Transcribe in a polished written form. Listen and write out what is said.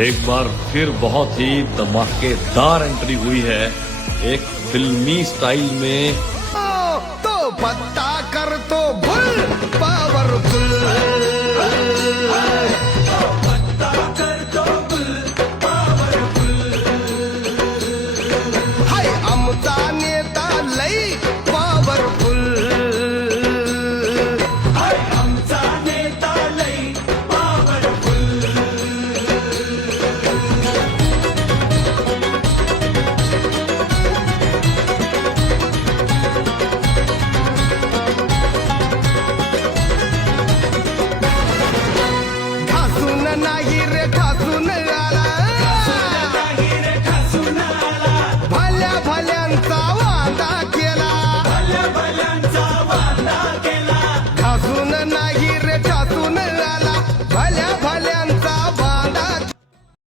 एक बार फिर बहुत ही धमाकेदार एंट्री हुई है एक फिल्मी स्टाइल में